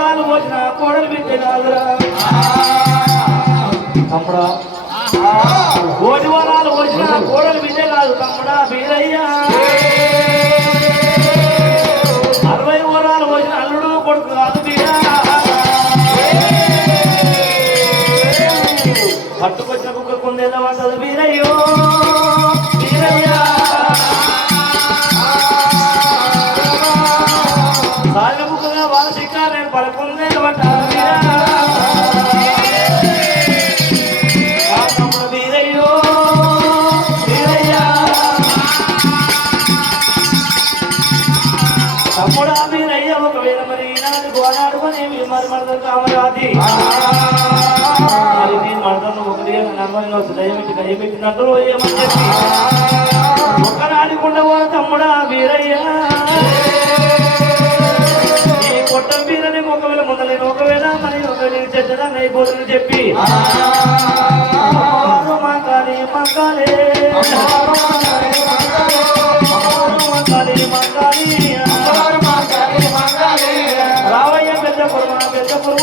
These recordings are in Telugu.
కోడలు పోసిన కోడలు పెట్టినాదురా భోజవరాలు వచ్చిన వరాలు పోసిన కోడలు బిడ్డే కాదు తమ్ముడా బీరయ్యా నేను మరమడతాను దయపెట్టి దయపెట్టినట్టు ఏమని చెప్పి? ఒక్కనాడి ఉండవో తమ్ముడా వీరయ్య. ఈ ఒకవేళ మొదలైన ఒకవేళ మరి ఒకవేళ చెడ్డదాన్ని అయిపోతుందని చెప్పి. మాకాలే మాకాలే మాకాలే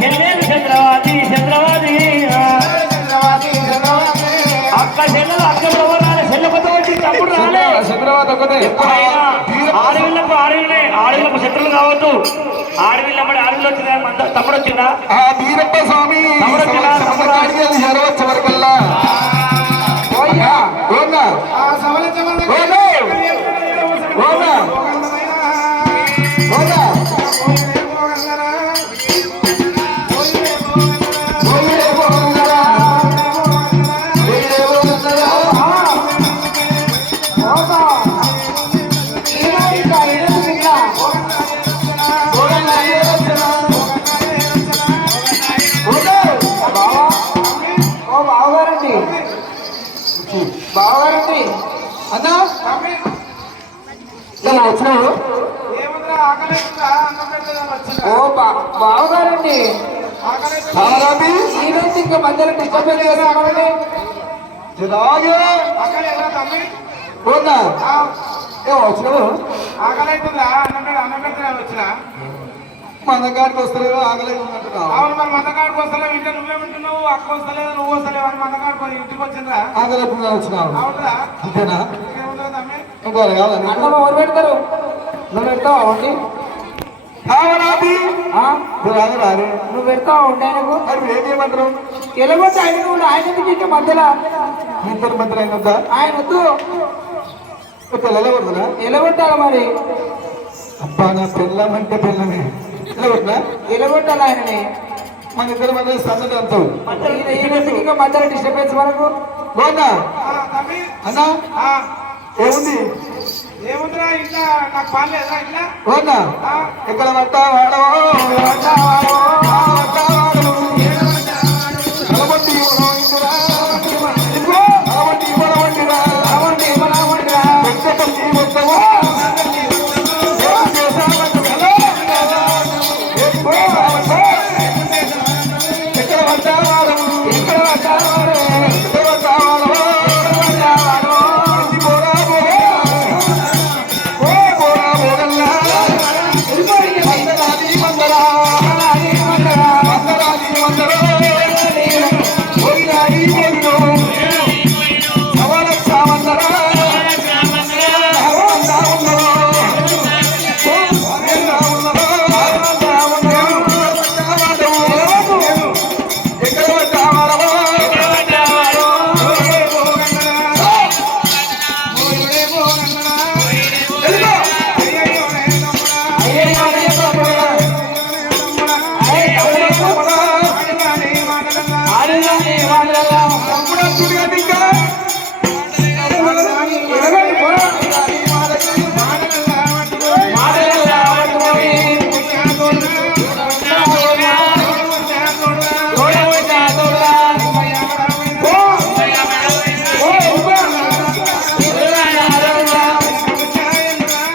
చెల్లెలు చంద్రవాది చంద్రవాది అక్క చెల్లెలు అక్క రాలే చెల్లె కొత్త వచ్చి తప్పుడు రాలే చంద్రబాబు ఒకటే ఆడవిళ్ళకు ఆడవిళ్ళే ఆడవిళ్ళకు శత్రులు కావద్దు ఆడవిళ్ళ అమ్మడి ఆడవిళ్ళు వచ్చిందా? తమ్ముడు వచ్చిందా? వీరప్ప స్వామి తమ్ముడు వచ్చిందా? ఓనా ఇంకా మధ్యలో డిస్టర్బెన్స్ చేస్తామండి ఇలాగే ఏ వచ్చినావు? ఆకలైతుందా అన్నం పెడ- అన్నం పెడితే వచ్చిన. మన కాడికి వస్తలేవు ఉన్నట్టున్నావు అవును మరి మందకాడికి వస్తలేవు ఇంట్లో నువ్వే ఉంటున్నావు అక్క వస్తలేదు నువ్వు వస్తలేవు అని మందకాడికి ఇంటికి వచ్చిందా ఆగలేదు వచ్చినావు. అవునురా. అంతేనా? అన్నం ఎవరు పెడతారు. నువ్వు పెడతావా వండి? నువ్వు పెడతావా వండి ఆయనకు మరి ఏం చేయమంటారు ఎలగొట్టి ఆయన కూడా ఆయన మధ్యలో? ఇద్దరు అయినద్దా ఆయన వద్దు? కొడుతున్నా ఎలగొట్టాలి మరి? అబ్బా నా పిల్లం అంటే పిల్లమే. ఇలా కొట్టినా ఎలగొట్టాలి ఆయనని? మన ఇద్దరు మధ్య సందడి ఎందుకు ఇంకా మధ్యలో డిస్టర్బెన్స్ మనకు? అన్నా? ఆ, ఏముంది? ఇక్కడ పట్ట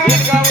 Obrigado.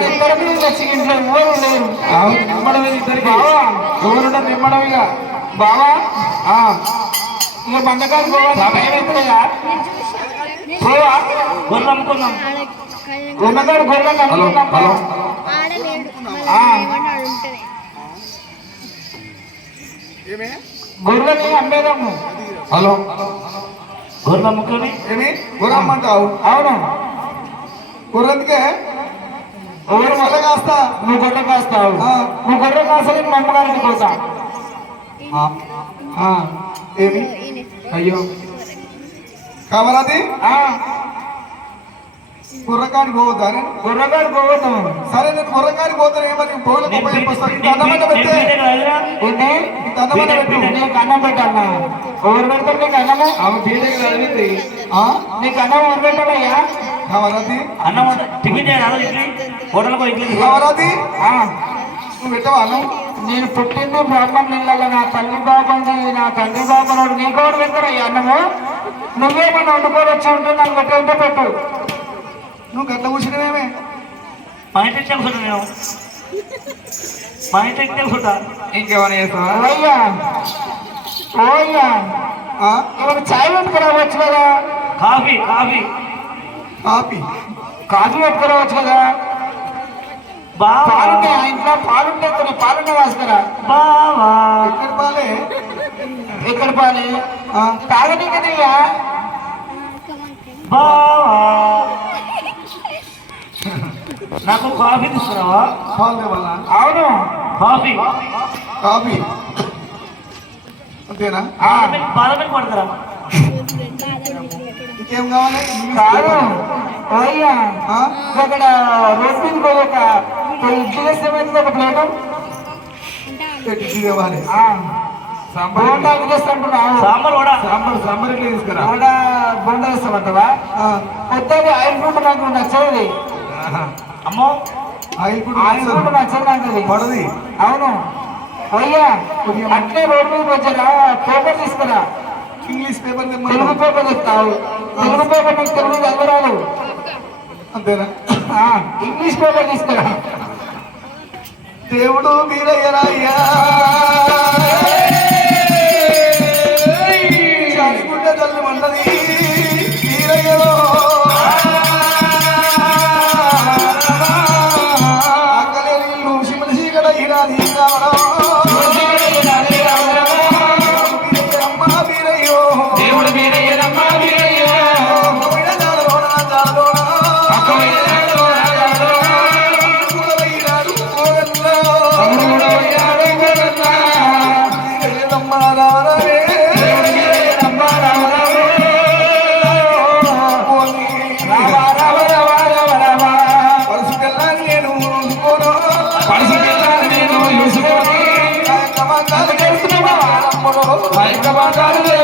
ఇప్పుడు ఇంట్లో ఎవరు లేరు నిమ్మడం ఇద్దరికి బావా ఎవరుండ నిమ్మడం ఇక బావా ఆ, ఇంకా పోవా గొర్రెలు గొర్రెలు హలో. అనుకున్నాం గొర్రెని అమ్మేదాము హలో అమ్ముకొని ఏమి గురమ్మంటావు అవును గుర్రందుకే ఎవరు మళ్ళీ కాస్తా? నువ్వు గొర్రె కాస్తావు. నువ్వు గొర్రె కాస్తావు మా అమ్మగారికి పోతా. ఏమి? అయ్యో. కామరాది ఆ, కుర్రకాడికి పోవద్దా గొర్రెగాడు పోవద్దాం. సరే నేను కుర్రకాడికి పోతాను. ఏమని పోలే నేను పోయి బీ- వస్తాను ఇంత నేను అన్నమాట బీ- నేను పెట్టే. బీటెక్ రాదురా. ఏంటి? ఇంత అన్నమాట పెట్టు. నీకు అన్నం పెట్టన్నా ఎవరు పెడతారు నీకు అన్నము? ఆమె బీటెక్ చదివింది ఆ? నీకు అన్నం ఎవరు పెట్టాలయ్యా? కామరాది అన్నం టిఫిన్ చేయాలి. ఇడ్లీ. హోటల్కి ఇడ్లీ ఆ, నువ్వు పెట్టవా అన్నం? నేను పుట్టింది బ్రాహ్మణ ఇళ్ళలో నా తల్లి బాగుంది నా తండ్రి బాగున్నాడు నీకు ఎవరు పెడతారయ్యా అన్నము? నువ్వేమన్నా వండుకొని వచ్చి ఉంటే నాకు పెట్టంటే పెట్టు. నువ్వు గట్ల కూర్చునేమే మా ఇంటికి తెలుసుంటా నేను. మా ఇంటికి తెలుసుంటా. ఇంకేమైనా చేస్తావా? ఓయ్యా ఓయ్యా ఆ? ఇవాళ చాయ్ పెట్టుకురావచ్చు కదా? Coffee coffee. కాపీ కాఫీ పెట్టుకురావచ్చు కదా? పాలుంటే ఇంట్లో పాలుంటే కొన్ని పాలుంటే వాసుకురా బావా. ఎక్కడ పాలే? ఎక్కడ పాలి? ఆ? తాగనీకదయ్యా బావా. నాకు కాఫీ తీసుకురావా? పాలు అవును. కాఫీ? కాఫీ. అంతేనా? పాల కొడతారా పడతారా? ఇంకేం కావాలి? అయ్యా. అక్కడ రోడ్ ఒక ఇడ్లీ వేస్తామైంది ఒక ప్లేటు. ఇడ్లీ తీసుకురా. వేస్తామంటావా ఐదు రూపాయలు నాకు నచ్చదు అమ్మో! ఆయిల్ కూడా నచ్చడానికి పడది. అవును. అయ్యా అట్లే రోడ్డు మీద వచ్చారా పేపర్ తీసుకురా. ఇంగ్లీష్ పేపర్ తెలుగు పేపర్ ఇస్తావు తెలుగు పేపర్ నీకు తెలుగు చదవరాదు. అంతేనా? ఇంగ్లీష్ పేపర్ తీసుకురా. దేవుడు మీరయ్యరా అయ్యా devagar.